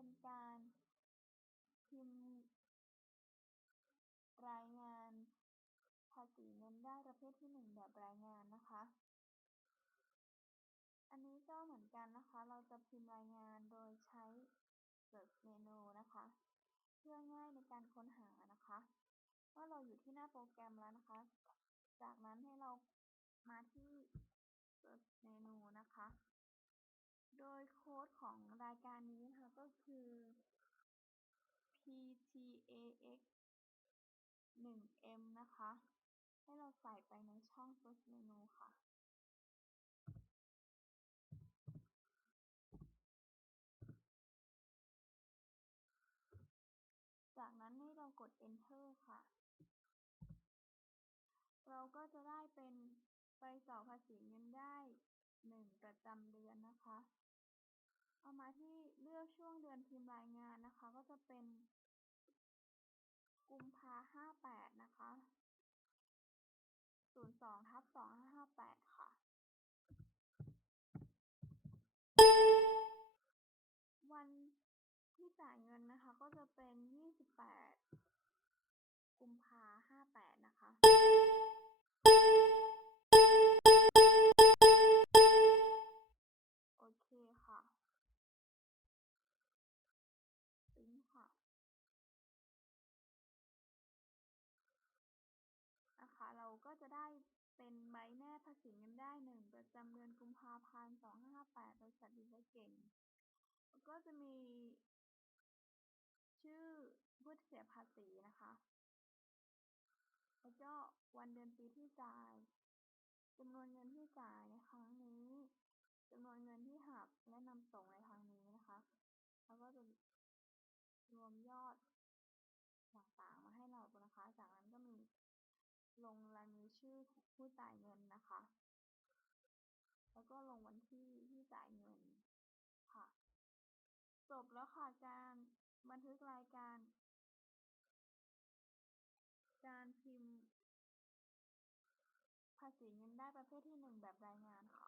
เป็นการพิมพ์รายงานภาษีเงินได้ประเภทที่หนึ่งแบบรายงานนะคะ อันนี้ก็เหมือนกันนะคะ เราจะพิมพ์รายงานโดยใช้ search menu นะคะ เพื่อง่ายในการค้นหานะคะเมื่อเราอยู่ที่หน้าโปรแกรมแล้วนะคะ จากนั้นให้เรามาที่ search menu นะคะ โดยโค้ดของรายการนี้นะคะก็คือ ptax 1m นะคะ ให้เราใส่ไปในช่อง search menu ค่ะจากนั้นให้เรากด enter ค่ะ เราก็จะได้เป็นใบเสอบภาษีเงินได้ 1 ประจำเดือนนะคะ ที่เลือกช่วงเดือนพิมพ์รายงานนะคะ ก็จะเป็น กุมภาห้าแปดนะคะศูนย์สองทับสองห้าแปดค่ะ วันที่จ่ายเงินนะคะ ก็จะเป็น จะได้เป็นใบแนบภาษีเงินได้ หนึ่ง ประจำเดือนกุมภาพันธ์2558บริษัทดีไซน์เก่ง ก็จะมี ชื่อผู้เสียภาษีนะคะ แล้วก็วันเดือนปีที่จ่ายจำนวนเงินที่จ่ายในครั้งนี้จำนวนเงินที่หักและนำส่งในครั้งนี้นะคะ แล้วก็จะรวมยอดต่างๆมาให้เรานะคะ จากนั้นก็มี ลงลายมือชื่อผู้จ่ายเงินนะคะ แล้วก็ลงวันที่ที่จ่ายเงินค่ะ จบแล้วค่ะการบันทึกรายการ การพิมพ์ ภาษีเงินได้ประเภทที่หนึ่งแบบรายงานค่ะ